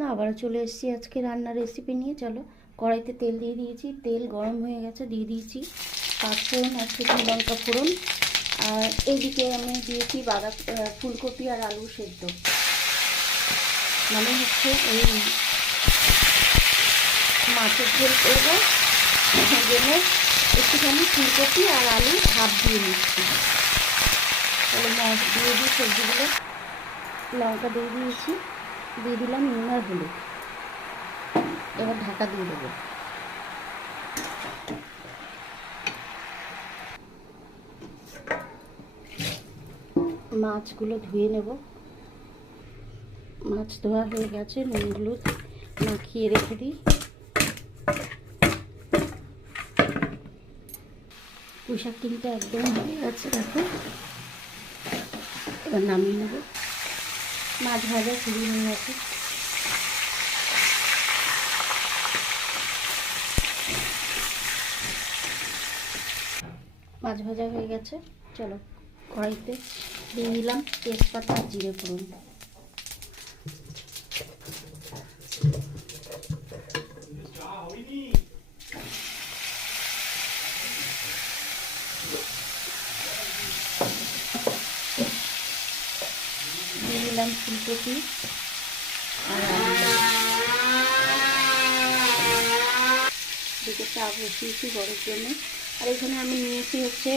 না আবারও চলে এসেছি আজকে রান্নার রেসিপি নিয়ে। চলো, কড়াইতে তেল দিয়ে দিয়েছি, তেল গরম হয়ে গেছে, দিয়ে দিয়েছি পাঁচফোড়ন আর শুকনো লঙ্কা ফোড়ন। আর এইদিকে আমি দিয়েছি ফুলকপি আর আলু সেদ্ধ, মানে হচ্ছে এই মাছের ঝোল করবো, সেই জন্য একটুখানি ফুলকপি আর আলু ভাপ দিয়ে নিচ্ছি। তাহলে মাছ দিয়ে দিই, সবজিগুলো লঙ্কা দিয়ে দিয়েছি, দিয়ে দিলাম নুন আর হলুদ। এবার ঢাকা দিয়ে দেবো। মাছগুলো ধুয়ে নেব। মাছ ধোয়া হয়ে গেছে, নুন হলুদ মাখিয়ে রেখে দিই। পুঁইশাক কিনতে একদম হয়ে গেছে, দেখো। এবার নামিয়ে নেব। মাছ ভাজা শুরু হয়ে গেছে। মাছ ভাজা হয়ে গেছে। চলো, কড়াইতে দিয়ে দিলাম তেজপাতা আর জিরে ফোড়ন। দিয়ে দিলাম ফুলকপি আর দিকে চা বসিয়েছি বড়ের জন্য। আর এখানে আমি নিয়েছি হচ্ছে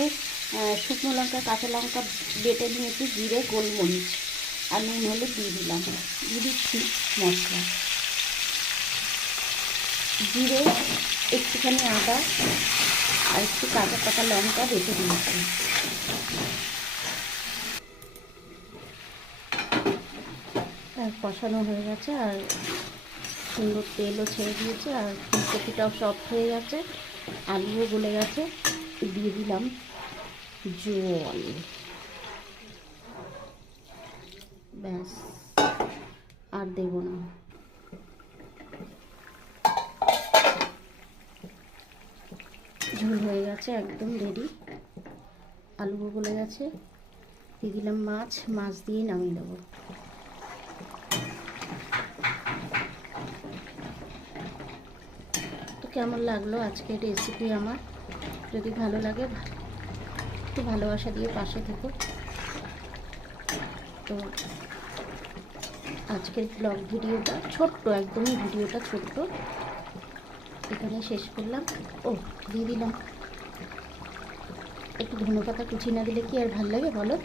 শুকনো লঙ্কা, কাঁচা লঙ্কা বেটে নিয়েছি, জিরে, গোলমরিচ আর নুন হলুদ দিয়ে দিলাম। দিয়ে দিচ্ছি মশলা, জিরে, একটুখানি আদা আর একটু কাঁচা পাকা লঙ্কা বেটে দিয়েছি। আর কষানো হয়ে গেছে, আর সুন্দর তেলও ছেড়ে দিয়েছে, আর ফুলকপিটাও সফট হয়ে গেছে, আলুও গলে গেছে। দিয়ে দিলাম জল, ব্যাস আর দেব না। ঝোল হয়ে গেছে, একদম রেডি। আলুও গলে গেছে। দিয়ে দিলাম মাছ দিয়ে নামিয়ে দেবো। তো কেমন লাগলো আজকের রেসিপি আমার? যদি ভালো লাগে একটু ভালোবাসা দিয়ে পাশে থেকো। তো আজকের ব্লগ ভিডিওটা ছোট্ট, একদমই ভিডিওটা ছোট্ট, এখানে শেষ করলাম। ও, দিয়ে দিলাম একটু ধনেপাতা কুচি, না দিলে কি আর ভালো লাগে বলো?